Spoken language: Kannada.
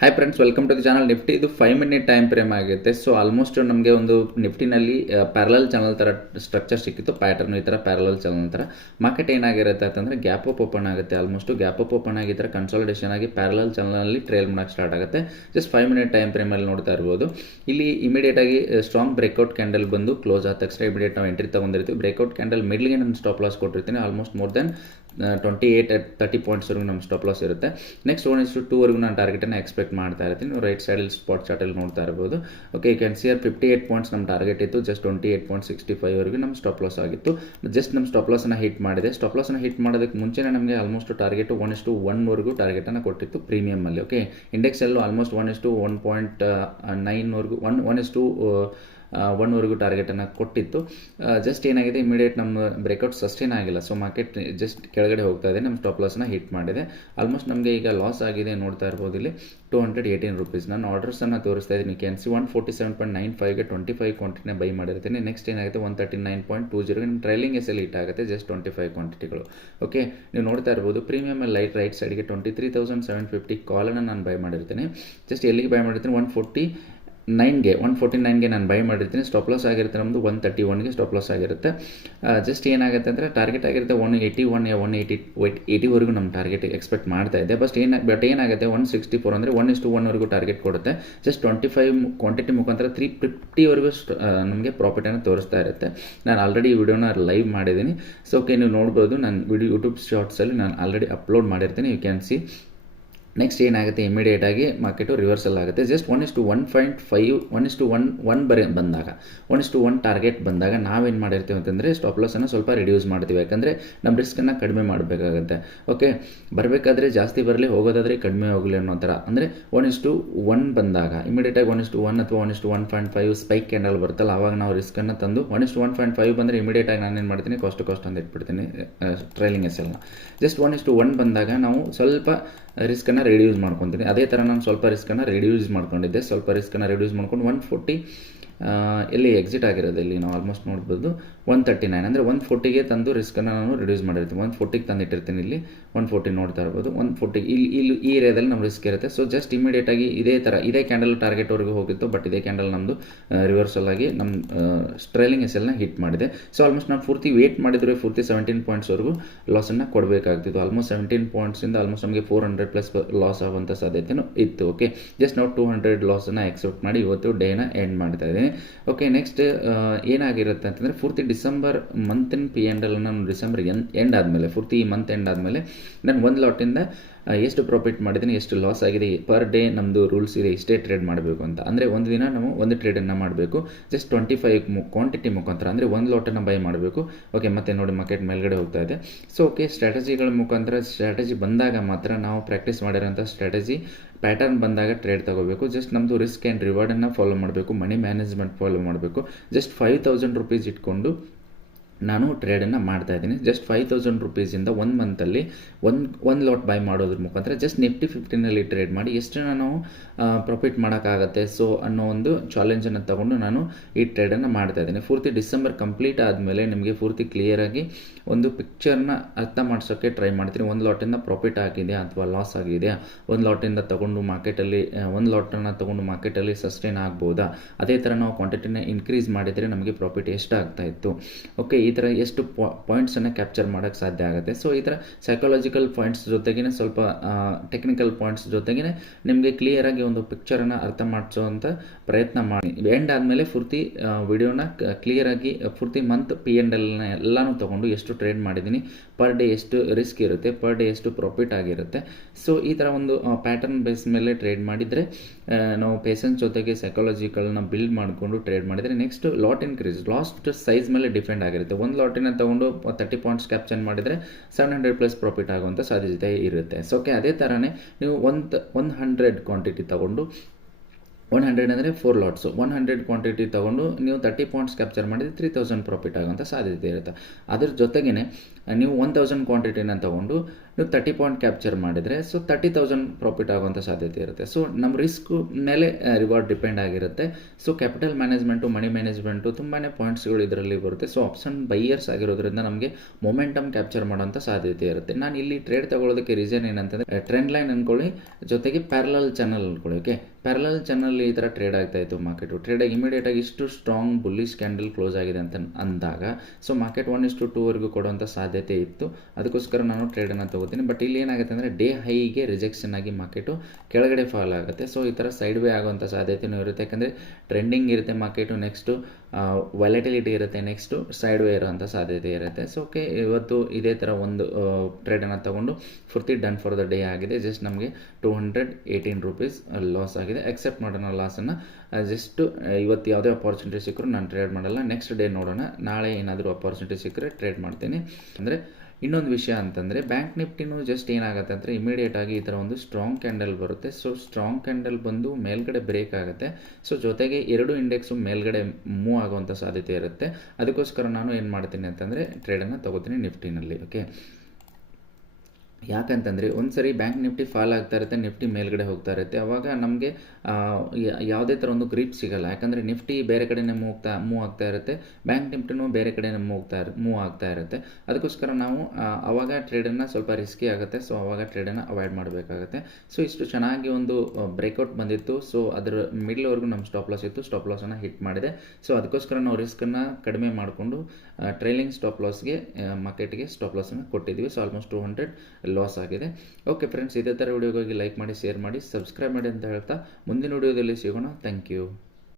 Hi friends, welcome to the channel. Nifty ಇದು 5 ಮಿನಿಟ್ ಟೈಮ್ ಫ್ರೇಮ್ ಆಗುತ್ತೆ. ಸೊ ಆಲ್ಮೋಸ್ಟ್ ನಮಗೆ ಒಂದು ನಿಫ್ಟಿನಲ್ಲಿ ಪ್ಯಾರಲಲ್ ಚಾನಲ್ ಥರ ಸ್ಟ್ರಕ್ಚರ್ ಸಿಕ್ಕಿತ್ತು. ಪ್ಯಾಟರ್ನ್ ಈ ಥರ ಪ್ಯಾರಲಲ್ ಚಾನಲ್ ಥರ ಮಾರ್ಕೆಟ್ ಏನಾಗಿರುತ್ತೆ ಅಂತಂದರೆ ಗ್ಯಾಪ್ ಅಪ್ ಓಪನ್ ಆಗುತ್ತೆ. ಆಲ್ಮೋಸ್ಟ್ ಗ್ಯಾಪ್ ಅಪ್ ಓಪನ್ ಆಗಿ ಥರ ಕನ್ಸಾಲಿಡೇಷನ್ ಆಗಿ ಪ್ಯಾರಲಲ್ ಚಾನಲಲ್ಲಿ ಟ್ರೇಲ್ ಮಾಡೋಕ್ಕೆ ಸ್ಟಾರ್ಟ್ ಆಗುತ್ತೆ. ಜಸ್ಟ್ 5 ಮಿನಿಟ್ ಟೈಮ್ ಫ್ರೇಮಲ್ಲಿ ನೋಡ್ತಾ ಇರ್ಬೋದು. ಇಲ್ಲಿ ಇಮಿಡಿಯೇಟಾಗಿ ಸ್ಟ್ರಾಂಗ್ ಬ್ರೇಕ್ಔಟ್ ಕ್ಯಾಂಡಲ್ ಬಂದು ಕ್ಲೋಸ್ ಆದ ತಕ್ಷಣ ಇಮಿಡಿಯೇಟ್ ನಾವು ಎಂಟ್ರಿ ತೊಗೊಂಡಿರ್ತೀವಿ. ಬ್ರೇಕ್ಔಟ್ ಕ್ಯಾಂಡಲ್ ಮಿಡ್ಲಿಗೆ ನಾನು ಸ್ಟಾಪ್ ಲಾಸ್ ಕೊಟ್ಟಿರ್ತೀನಿ. ಆಲ್ಮೋಸ್ಟ್ ಮೋರ್ ದೆನ್ 28 at 30 ಪಾಯಿಂಟ್ಸ್ವರೆಗೂ ನಮ್ಮ ಸ್ಟಾಪ್ ಲಾಸ್ ಇರುತ್ತೆ. ನೆಕ್ಸ್ಟ್ 1:2ವರೆಗೂ ನಾನು ಟಾರ್ಗೆಟನ್ನು ಎಕ್ಸ್ಪೆಕ್ಟ್ ಮಾಡ್ತಾ ಇರ್ತೀನಿ. ನೀವು ರೈಟ್ ಸೈಡಲ್ಲಿ ಸ್ಪಾಟ್ ಚಾರ್ಟಲ್ಲಿ ನೋಡ್ತಾ ಇರ್ಬೋದು. Okay, you can see 58 points ನಮ್ಮ ಟಾರ್ಗೆಟ್ ಇತ್ತು. ಜಸ್ಟ್ 28.65ವರೆಗೂ ನಮ್ಮ ಸ್ಟಾಪ್ ಲಾಸ್ ಆಗಿತ್ತು. ಜಸ್ಟ್ ನಮ್ಮ ಸ್ಟಾಪ್ ಲಾಸನ್ನು ಹಿಟ್ ಮಾಡಿದೆ. ಸ್ಟಾಪ್ ಲಾಸನ್ನು ಹಿಟ್ ಮಾಡೋದಕ್ಕೆ ಮುಂಚೆನೇ ನಮಗೆ ಆಲ್ಮೋಸ್ಟ್ ಟಾರ್ಗೆಟ್ 1:1ವರೆಗೂ ಟಾರ್ಗೆಟನ್ನು ಕೊಟ್ಟಿತ್ತು ಪ್ರೀಮಿಯಮಲ್ಲಿ. ಓಕೆ, ಇಂಡೆಕ್ಸಲ್ಲೂ ಆಲ್ಮೋಸ್ಟ್ 1:1.9ವರೆಗೂ 1:1ವರೆಗೂ ಟಾರ್ಗೆಟನ್ನು ಕೊಟ್ಟಿತ್ತು. ಜಸ್ಟ್ ಏನಾಗಿದೆ, ಇಮಿಡಿಯೇಟ್ ನಮ್ಮ ಬ್ರೇಕ್ಔಟ್ ಸಸ್ಟೇನ್ ಆಗಿಲ್ಲ. ಸೊ ಮಾರ್ಕೆಟ್ ಜಸ್ಟ್ ಕೆಳಗಡೆ ಹೋಗ್ತಾ ಇದೆ. ನಮ್ಮ ಸ್ಟಾಪ್ ಲಾಸ್ನ ಹಿಟ್ ಮಾಡಿದೆ. ಆಲ್ಮೋಸ್ಟ್ ನಮಗೆ ಈಗ ಲಾಸ್ ಆಗಿದೆ ನೋಡ್ತಾ ಇರ್ಬೋದು. ಇಲ್ಲಿ 218 rupees. ನಾನು ಆರ್ಡರ್ಸನ್ನು ತೋರಿಸ್ತಾ ಇದ್ದೀನಿ. ಕ್ಯಾನ್ ಸಿ 147.95ಗೆ 25 ಕ್ವಾಂಟಿಟಿನ ಬೈ ಮಾಡಿರ್ತೀನಿ. ನೆಕ್ಸ್ಟ್ ಏನಾಗುತ್ತೆ 139.20 ನಿಮ್ಮ ಟ್ರೈಲಿಂಗ್ ಎಸ್ ಎಲ್ಲಿ ಹಿಟ್ ಆಗುತ್ತೆ. ಜಸ್ಟ್ 25 ಕ್ವಾಂಟಿಟಿಗಳು. ಓಕೆ, ನೀವು ನೋಡ್ತಾ ಇರ್ಬೋದು. ಪ್ರೀಮಿಯಮಲ್ಲಿ ರೈಟ್ ಸೈಡ್ಗೆ 23,750 ಕಾಲನ್ನು ನಾನು ಬೈ ಮಾಡಿರ್ತೀನಿ. ಜಸ್ಟ್ ಎಲ್ಲಿಗೆ ಬೈ ಮಾಡಿರ್ತೀನಿ 149ಗೆ ನಾನು ಬೈ ಮಾಡಿರ್ತೀನಿ. ಸ್ಟಾಪ್ ಲಾಸ್ ಆಗಿರುತ್ತೆ ನಮ್ಮದು 131ಗೆ ಸ್ಟಾಪ್ ಲಾಸ್ ಆಗಿರುತ್ತೆ. ಜಸ್ಟ್ ಏನಾಗುತ್ತೆ ಅಂದರೆ ಟಾರ್ಗೆಟ್ ಆಗಿರುತ್ತೆ 180ವರೆಗೂ ನಮ್ಮ ಟಾರ್ಗೆಟ್ ಎಕ್ಸ್ಪೆಕ್ಟ್ ಮಾಡ್ತಾ ಇದೆ. ಬಟ್ ಏನಾಗುತ್ತೆ 164 ಅಂದರೆ 1:1ವರೆಗೂ ಟಾರ್ಗೆಟ್ ಕೊಡುತ್ತೆ. ಜಸ್ಟ್ 25 ಕ್ವಾಂಟಿಟಿ ಮುಖಾಂತರ 350ವರೆಗೂ ನಮಗೆ ಪ್ರಾಫಿಟನ್ನು ತೋರಿಸ್ತಾ ಇರುತ್ತೆ. ನಾನು ಆಲ್ರೆಡಿ ಈ ವಿಡಿಯೋನ ಲೈವ್ ಮಾಡಿದ್ದೀನಿ. ಸೊ ಓಕೆ, ನೀವು ನೋಡ್ಬೋದು. ನಾನು ಯೂಟ್ಯೂಬ್ ಶಾರ್ಟ್ಸಲ್ಲಿ ನಾನು ಆಲ್ರೆಡಿ ಅಪ್ಲೋಡ್ ಮಾಡಿರ್ತೀನಿ. You can see. ನೆಕ್ಸ್ಟ್ ಏನಾಗುತ್ತೆ, ಇಮಿಡಿಯೇಟಾಗಿ ಮಾರ್ಕೆಟು ರಿವರ್ಸಲ್ ಆಗುತ್ತೆ. ಜಸ್ಟ್ 1:1.5 1:1 ಬಂದಾಗ 1:1 ಟಾರ್ಗೆಟ್ ಬಂದಾಗ ನಾವೇನು ಮಾಡಿರ್ತೀವಿ ಅಂತಂದರೆ ಸ್ಟಾಪ್ ಲಾಸನ್ನು ಸ್ವಲ್ಪ ರಿಡ್ಯೂಸ್ ಮಾಡ್ತೀವಿ. ಯಾಕಂದರೆ ನಮ್ಮ ರಿಸ್ಕನ್ನು ಕಡಿಮೆ ಮಾಡಬೇಕಾಗುತ್ತೆ. ಓಕೆ, ಬರಬೇಕಾದ್ರೆ ಜಾಸ್ತಿ ಬರಲಿ, ಹೋಗೋದಾದರೆ ಕಡಿಮೆ ಹೋಗಲಿ ಅನ್ನೋ ಥರ. ಅಂದರೆ 1:1 ಬಂದಾಗ ಇಮಿಡಿಯೇಟಾಗಿ 1:1 ಅಥವಾ 1:1.5 ಸ್ಪೈಕ್ ಕ್ಯಾಂಡಲ್ ಬರುತ್ತಲ್ಲ, ಆವಾಗ ನಾವು ರಿಸ್ಕನ್ನು ತಂದು 1:1.5 ಬಂದರೆ ಇಮಿಡಿಯೇಟಾಗಿ ನಾನೇನು ಮಾಡ್ತೀನಿ, ಕಾಸ್ಟ್ ಅಂತ ಇಟ್ಬಿಡ್ತೀನಿ ಟ್ರೈಲಿಂಗ್ ಎಸ್ ಎಲ್ನ. ಜಸ್ಟ್ 1:1 ಬಂದಾಗ ನಾವು ಸ್ವಲ್ಪ ರಿಸ್ಕನ್ನು ರಿಡ್ಯೂಸ್ ಮಾಡ್ಕೊತೀನಿ. ಅದೇ ಥರ ನಾನು ಸ್ವಲ್ಪ ರಿಸ್ಕನ್ನು ರಿಡ್ಯೂಸ್ ಮಾಡ್ಕೊಂಡಿದ್ದೆ. ಸ್ವಲ್ಪ ರಿಸ್ಕನ್ನು ರಿಡ್ಯೂಸ್ ಮಾಡ್ಕೊಂಡು 140 ಎಲ್ಲಿ ಎಕ್ಸಿಟ್ ಆಗಿರೋದು ಇಲ್ಲಿ ನಾವು ಆಲ್ಮೋಸ್ಟ್ ನೋಡ್ಬೋದು 139 ಅಂದರೆ 140ಗೆ ತಂದು ರಿಸ್ಕನ್ನು ನಾನು ರಿಡ್ಯೂಸ್ ಮಾಡಿರ್ತೀನಿ. 140ಗೆ ತಂದಿಟ್ಟಿರ್ತೀನಿ. ಇಲ್ಲಿ 140 ನೋಡ್ತಾ ಇರ್ಬೋದು. 140 ಇಲ್ಲಿ ಈ ಏರಿಯಾದಲ್ಲಿ ನಮ್ಮ ರಿಸ್ಕ್ ಇರುತ್ತೆ. ಸೊ ಜಸ್ಟ್ ಇಮಿಡಿಯೇಟಾಗಿ ಇದೇ ಕ್ಯಾಂಡಲ್ ಟಾರ್ಗೆಟ್ವರೆಗೂ ಹೋಗಿತ್ತು. ಬಟ್ ಇದೇ ಕ್ಯಾಂಡಲ್ ನಮ್ಮದು ರಿವರ್ಸಲ್ ಆಗಿ ನಮ್ಮ ಟ್ರೈಲಿಂಗ್ ಎಸ್ ಎಲ್ನ ಹಿಟ್ ಮಾಡಿದೆ. ಸೊ ಆಲ್ಮೋಸ್ಟ್ ನಾನು ಪೂರ್ತಿ ವೇಟ್ ಮಾಡಿದರೆ 17 ಪಾಯಿಂಟ್ಸ್ವರೆಗೂ ಲಾಸನ್ನು ಕೊಡಬೇಕಾಗ್ತಿತ್ತು. ಆಲ್ಮೋಸ್ಟ್ 17 ಪಾಯಿಂಟ್ಸಿಂದ ಆಲ್ಮೋಸ್ಟ್ ನಮಗೆ 400+ ಲಾಸ್ ಆಗುವಂಥ ಸಾಧ್ಯತೆಯೂ ಇತ್ತು. ಓಕೆ, ಜಸ್ಟ್ ನಾವು 200 ಲಾಸನ್ನು ಎಕ್ಸೆಪ್ಟ್ ಮಾಡಿ ಇವತ್ತು ಡೇನ ಎಂಡ್ ಮಾಡ್ತಾ ಇದ್ದೀನಿ. ಓಕೆ, ನೆಕ್ಸ್ಟ್ ಏನಾಗಿರುತ್ತೆ ಅಂತಂದರೆ ಪೂರ್ತಿ ಡಿಸೆಂಬರ್ ಮಂತಿನ P&L ನಾನು ಡಿಸೆಂಬರ್ ಎಂಡ್ ಆದಮೇಲೆ ಪೂರ್ತಿ ಈ ಮಂತ್ ಎಂಡ್ ಆದಮೇಲೆ ನಾನು ಒಂದು ಲಾಟಿಂದ ಎಷ್ಟು ಪ್ರಾಫಿಟ್ ಮಾಡಿದ್ದೀನಿ, ಎಷ್ಟು ಲಾಸ್ ಆಗಿದೆ, ಪರ್ ಡೇ ನಮ್ಮದು ರೂಲ್ಸ್ ಇದೆ, ಇಷ್ಟೇ ಟ್ರೇಡ್ ಮಾಡಬೇಕು ಅಂತ. ಅಂದರೆ ಒಂದು ದಿನ ನಾವು ಒಂದು ಟ್ರೇಡನ್ನು ಮಾಡಬೇಕು. ಜಸ್ಟ್ 25 ಕ್ವಾಂಟಿಟಿ ಮುಖಾಂತರ ಅಂದರೆ ಒಂದು ಲಾಟನ್ನು ಬೈ ಮಾಡಬೇಕು. ಓಕೆ, ಮತ್ತೆ ನೋಡಿ ಮಾರ್ಕೆಟ್ ಮೇಲ್ಗಡೆ ಹೋಗ್ತಾ ಇದೆ. ಸೊ ಓಕೆ, ಸ್ಟ್ರಾಟಜಿಗಳ ಮುಖಾಂತರ ಸ್ಟ್ರಾಟಜಿ ಬಂದಾಗ ಮಾತ್ರ ನಾವು ಪ್ರಾಕ್ಟೀಸ್ ಮಾಡಿರೋಂಥ ಸ್ಟ್ರಾಟಜಿ ಪ್ಯಾಟರ್ನ್ ಬಂದಾಗ ಟ್ರೇಡ್ ತಗೋಬೇಕು. ಜಸ್ಟ್ ನಮ್ಮದು ರಿಸ್ಕ್ ಆ್ಯಂಡ್ ರಿವಾರ್ಡನ್ನು ಫಾಲೋ ಮಾಡಬೇಕು, ಮನಿ ಮ್ಯಾನೇಜ್ಮೆಂಟ್ ಫಾಲೋ ಮಾಡಬೇಕು. ಜಸ್ಟ್ 5,000 ರೂಪೀಸ್ ಇಟ್ಕೊಂಡು ನಾನು ಟ್ರೇಡನ್ನು ಮಾಡ್ತಾಯಿದ್ದೀನಿ. ಜಸ್ಟ್ 5,000 ರೂಪೀಸಿಂದ 1 ಮಂತಲ್ಲಿ ಒಂದು ಲಾಟ್ ಬೈ ಮಾಡೋದ್ರ ಮುಖಾಂತರ ಜಸ್ಟ್ ನಿಫ್ಟಿ 15ನಲ್ಲಿ ಟ್ರೇಡ್ ಮಾಡಿ ಎಷ್ಟನ್ನು ನಾವು ಪ್ರಾಫಿಟ್ ಮಾಡೋಕ್ಕಾಗತ್ತೆ ಸೊ ಅನ್ನೋ ಒಂದು ಚಾಲೆಂಜನ್ನು ತಗೊಂಡು ನಾನು ಈ ಟ್ರೇಡನ್ನು ಮಾಡ್ತಾಯಿದ್ದೀನಿ. ಪೂರ್ತಿ ಡಿಸೆಂಬರ್ ಕಂಪ್ಲೀಟ್ ಆದಮೇಲೆ ನಿಮಗೆ ಪೂರ್ತಿ ಕ್ಲಿಯರಾಗಿ ಒಂದು ಪಿಕ್ಚರ್ನ ಅರ್ಥ ಮಾಡಿಸೋಕ್ಕೆ ಟ್ರೈ ಮಾಡ್ತೀನಿ. ಒಂದು ಲಾಟಿಂದ ಪ್ರಾಫಿಟ್ ಆಗಿದೆಯಾ ಅಥವಾ ಲಾಸ್ ಆಗಿದೆಯಾ, ಒಂದು ಲಾಟಿಂದ ತೊಗೊಂಡು ಮಾರ್ಕೆಟಲ್ಲಿ ಒಂದು ಲಾಟನ್ನು ತೊಗೊಂಡು ಮಾರ್ಕೆಟಲ್ಲಿ ಸಸ್ಟೈನ್ ಆಗ್ಬೋದಾ, ಅದೇ ಥರ ನಾವು ಕ್ವಾಂಟಿಟಿನ ಇನ್ಕ್ರೀಸ್ ಮಾಡಿದರೆ ನಮಗೆ ಪ್ರಾಫಿಟ್ ಎಷ್ಟಾಗ್ತಾ ಇತ್ತು. ಓಕೆ, ಈ ಥರ ಎಷ್ಟು ಪಾಯಿಂಟ್ಸನ್ನು ಕ್ಯಾಪ್ಚರ್ ಮಾಡೋಕ್ಕೆ ಸಾಧ್ಯ ಆಗುತ್ತೆ. ಸೊ ಈ ಥರ ಸೈಕಾಲಜಿಕಲ್ ಪಾಯಿಂಟ್ಸ್ ಜೊತೆಗೇ ಸ್ವಲ್ಪ ಟೆಕ್ನಿಕಲ್ ಪಾಯಿಂಟ್ಸ್ ಜೊತೆಗೇ ನಿಮಗೆ ಕ್ಲಿಯರಾಗಿ ಒಂದು ಪಿಕ್ಚರನ್ನು ಅರ್ಥ ಮಾಡಿಸೋವಂಥ ಪ್ರಯತ್ನ ಮಾಡಿ. ಎಂಡ್ ಆದಮೇಲೆ ಪೂರ್ತಿ ವಿಡಿಯೋನ ಕ್ಲಿಯರಾಗಿ ಪೂರ್ತಿ ಮಂತ್ P&L ಎಲ್ಲನೂ ತೊಗೊಂಡು ಎಷ್ಟು ಟ್ರೇಡ್ ಮಾಡಿದ್ದೀನಿ, ಪರ್ ಡೇ ಎಷ್ಟು ರಿಸ್ಕ್ ಇರುತ್ತೆ, ಪರ್ ಡೇ ಎಷ್ಟು ಪ್ರಾಫಿಟ್ ಆಗಿರುತ್ತೆ. ಸೊ ಈ ಥರ ಒಂದು ಪ್ಯಾಟರ್ನ್ ಬೇಸ್ ಮೇಲೆ ಟ್ರೇಡ್ ಮಾಡಿದರೆ ನಾವು ಪೇಷನ್ಸ್ ಜೊತೆಗೆ ಸೈಕಾಲಜಿಕಲ್ನ ಬಿಲ್ಡ್ ಮಾಡಿಕೊಂಡು ಟ್ರೇಡ್ ಮಾಡಿದರೆ next lot increase last size ಮೇಲೆ ಡಿಪೆಂಡ್ ಆಗಿರುತ್ತೆ. ಒಂದು ಲಾಟಿನ ತೊಗೊಂಡು 30 ಪಾಯಿಂಟ್ಸ್ ಕ್ಯಾಪ್ಚರ್ ಮಾಡಿದರೆ 700+ ಪ್ರಾಫಿಟ್ ಆಗುವಂಥ ಸಾಧ್ಯತೆ ಇರುತ್ತೆ. ಸೊ ಓಕೆ, ಅದೇ ಥರನೇ ನೀವು 100 ಕ್ವಾಂಟಿಟಿ ತೊಗೊಂಡು 100 ಅಂದರೆ 4 ಲಾಟ್ಸು 100 ಕ್ವಾಂಟಿಟಿ ತೊಗೊಂಡು ನೀವು 30 ಪಾಯಿಂಟ್ಸ್ ಕ್ಯಾಪ್ಚರ್ ಮಾಡಿದರೆ 3,000 ಪ್ರಾಫಿಟ್ ಆಗೋಂಥ ಸಾಧ್ಯತೆ ಇರುತ್ತೆ. ಅದ್ರ ಜೊತೆಗೇ ನೀವು 1,000 ಕ್ವಾಂಟಿಟಿನ ತೊಗೊಂಡು ನೀವು 30 ಪಾಯಿಂಟ್ ಕ್ಯಾಪ್ಚರ್ ಮಾಡಿದರೆ ಸೊ 30,000 ಪ್ರಾಫಿಟ್ ಆಗುವಂಥ ಸಾಧ್ಯತೆ ಇರುತ್ತೆ. ಸೊ ನಮ್ಮ ರಿಸ್ಕ್ ಮೇಲೆ ರಿವಾರ್ಡ್ ಡಿಪೆಂಡ್ ಆಗಿರುತ್ತೆ. ಸೊ ಕ್ಯಾಪಿಟಲ್ ಮ್ಯಾನೇಜ್ಮೆಂಟು, ಮನಿ ಮ್ಯಾನೇಜ್ಮೆಂಟು ತುಂಬಾ ಪಾಯಿಂಟ್ಸ್ಗಳು ಇದರಲ್ಲಿ ಬರುತ್ತೆ. ಸೊ ಆಪ್ಷನ್ ಬೈಯರ್ಸ್ ಆಗಿರೋದ್ರಿಂದ ನಮಗೆ ಮೊಮೆಂಟಮ್ ಕ್ಯಾಪ್ಚರ್ ಮಾಡೋಂಥ ಸಾಧ್ಯತೆ ಇರುತ್ತೆ. ನಾನು ಇಲ್ಲಿ ಟ್ರೇಡ್ ತಗೊಳ್ಳೋದಕ್ಕೆ ರೀಸನ್ ಏನಂತಂದರೆ ಟ್ರೆಂಡ್ ಲೈನ್ ಅಂದ್ಕೊಳ್ಳಿ, ಜೊತೆಗೆ ಪ್ಯಾರಲಲ್ ಚಾನಲ್ ಅಂದ್ಕೊಳ್ಳಿ. ಓಕೆ, ಪ್ಯಾರಲಲ್ ಚಾನಲ್ ಈ ಥರ ಟ್ರೇಡ್ ಆಗ್ತಾ ಇತ್ತು ಮಾರ್ಕೆಟು. ಟ್ರೇಡಾಗಿ ಇಮಿಡಿಯೇಟಾಗಿ ಇಷ್ಟು ಸ್ಟ್ರಾಂಗ್ ಬುಲ್ಲಿಶ್ ಕ್ಯಾಂಡಲ್ ಕ್ಲೋಸ್ ಆಗಿದೆ ಅಂತ ಅಂದಾಗ ಸೊ ಮಾರ್ಕೆಟ್ 1:2 ಕೊಡುವಂಥ ಸಾಧ್ಯತೆ ಇತ್ತು. ಅದಕ್ಕೋಸ್ಕರ ನಾನು ಟ್ರೇಡನ್ನು ತೊಗೋತೀನಿ. ಬಟ್ ಇಲ್ಲಿ ಏನಾಗುತ್ತೆ ಅಂದರೆ ಡೇ ಹೈಗೆ ರಿಜೆಕ್ಷನ್ ಆಗಿ ಮಾರ್ಕೆಟು ಕೆಳಗಡೆ ಫಾಲ್ ಆಗುತ್ತೆ. ಸೊ ಈ ಥರ ಸೈಡ್ ವೇ ಆಗುವಂಥ ಸಾಧ್ಯತೆಯೂ ಇರುತ್ತೆ. ಯಾಕಂದರೆ ಟ್ರೆಂಡಿಂಗ್ ಇರುತ್ತೆ ಮಾರ್ಕೆಟು, ನೆಕ್ಸ್ಟು ವ್ಯಾಲಿಟಿಲಿಟಿ ಇರುತ್ತೆ, ನೆಕ್ಸ್ಟು ಸೈಡ್ ವೇ ಇರೋಂಥ ಸಾಧ್ಯತೆ ಇರುತ್ತೆ. ಸೊ ಓಕೆ, ಇವತ್ತು ಇದೇ ಥರ ಒಂದು ಟ್ರೇಡನ್ನು ತೊಗೊಂಡು ಫುರ್ತಿ ಡನ್ ಫಾರ್ ದ ಡೇ ಆಗಿದೆ. ಜಸ್ಟ್ ನಮಗೆ 218 ರೂಪೀಸ್ ಲಾಸ್ ಆಗಿದೆ. ಎಕ್ಸೆಪ್ಟ್ ಮಾಡೋಣ ಲಾಸನ್ನು. ಜಸ್ಟ್ ಇವತ್ತು ಯಾವುದೇ ಅಪಾರ್ಚುನಿಟಿ ಸಿಕ್ಕರೂ ನಾನು ಟ್ರೇಡ್ ಮಾಡಲ್ಲ. ನೆಕ್ಸ್ಟ್ ಡೇ ನೋಡೋಣ, ನಾಳೆ ಏನಾದರೂ ಅಪಾರ್ಚುನಿಟಿ ಸಿಕ್ಕರೆ ಟ್ರೇಡ್ ಮಾಡ್ತೀನಿ. ಅಂದರೆ ಇನ್ನೊಂದು ವಿಷಯ ಅಂತಂದರೆ ಬ್ಯಾಂಕ್ ನಿಫ್ಟಿನೂ ಜಸ್ಟ್ ಏನಾಗುತ್ತೆ ಅಂದರೆ ಇಮಿಡಿಯೇಟಾಗಿ ಈ ಥರ ಒಂದು ಸ್ಟ್ರಾಂಗ್ ಕ್ಯಾಂಡಲ್ ಬರುತ್ತೆ. ಸೊ ಸ್ಟ್ರಾಂಗ್ ಕ್ಯಾಂಡಲ್ ಬಂದು ಮೇಲ್ಗಡೆ ಬ್ರೇಕ್ ಆಗುತ್ತೆ. ಸೊ ಜೊತೆಗೆ 2 ಇಂಡೆಕ್ಸು ಮೇಲ್ಗಡೆ ಮೂವ್ ಆಗುವಂಥ ಸಾಧ್ಯತೆ ಇರುತ್ತೆ. ಅದಕ್ಕೋಸ್ಕರ ನಾನು ಏನು ಮಾಡ್ತೀನಿ ಅಂತಂದರೆ ಟ್ರೇಡನ್ನು ತೊಗೋತೀನಿ ನಿಫ್ಟಿನಲ್ಲಿ. ಓಕೆ, ಯಾಕಂತಂದರೆ ಒಂದು ಸರಿ ಬ್ಯಾಂಕ್ ನಿಫ್ಟಿ ಫಾಲ್ ಆಗ್ತಾ ಇರುತ್ತೆ, ನಿಫ್ಟಿ ಮೇಲ್ಗಡೆ ಹೋಗ್ತಾ ಇರುತ್ತೆ. ಆವಾಗ ನಮಗೆ ಯಾವುದೇ ಥರ ಒಂದು ಗ್ರಿಪ್ ಸಿಗಲ್ಲ. ಯಾಕಂದರೆ ನಿಫ್ಟಿ ಬೇರೆ ಕಡೆನೇ ಮೂವ್ ಆಗ್ತಾ ಇರುತ್ತೆ, ಬ್ಯಾಂಕ್ ನಿಫ್ಟಿನೂ ಬೇರೆ ಕಡೆನೇ ಮೂವ್ ಆಗ್ತಾ ಇರುತ್ತೆ. ಅದಕ್ಕೋಸ್ಕರ ನಾವು ಆವಾಗ ಟ್ರೇಡನ್ನು ಸ್ವಲ್ಪ ರಿಸ್ಕಿ ಆಗುತ್ತೆ. ಸೊ ಆವಾಗ ಟ್ರೇಡನ್ನು ಅವಾಯ್ಡ್ ಮಾಡಬೇಕಾಗುತ್ತೆ. ಸೊ ಇಷ್ಟು ಚೆನ್ನಾಗಿ ಒಂದು ಬ್ರೇಕ್ಔಟ್ ಬಂದಿತ್ತು. ಸೊ ಅದರ ಮಿಡ್ಲ್ವರೆಗೂ ನಮ್ಮ ಸ್ಟಾಪ್ ಲಾಸ್ ಇತ್ತು, ಸ್ಟಾಪ್ ಲಾಸನ್ನು ಹಿಟ್ ಮಾಡಿದೆ. ಸೊ ಅದಕ್ಕೋಸ್ಕರ ನಾವು ರಿಸ್ಕನ್ನು ಕಡಿಮೆ ಮಾಡಿಕೊಂಡು ಟ್ರೈಲಿಂಗ್ ಸ್ಟಾಪ್ ಲಾಸ್ಗೆ ಮಾರ್ಕೆಟ್ಗೆ ಸ್ಟಾಪ್ ಲಾಸನ್ನು ಕೊಟ್ಟಿದ್ದೀವಿ. ಸೊ ಆಲ್ಮೋಸ್ಟ್ 200 ಲಾಸ್ ಆಗಿದೆ. ಓಕೆ ಫ್ರೆಂಡ್ಸ್, ಇದೇ ಥರ ವಿಡಿಯೋಗಾಗಿ ಲೈಕ್ ಮಾಡಿ, ಶೇರ್ ಮಾಡಿ, ಸಬ್ಸ್ಕ್ರೈಬ್ ಮಾಡಿ ಅಂತ ಹೇಳ್ತಾ ಮುಂದಿನ ವಿಡಿಯೋದಲ್ಲಿ ಸಿಗೋಣ. Thank you.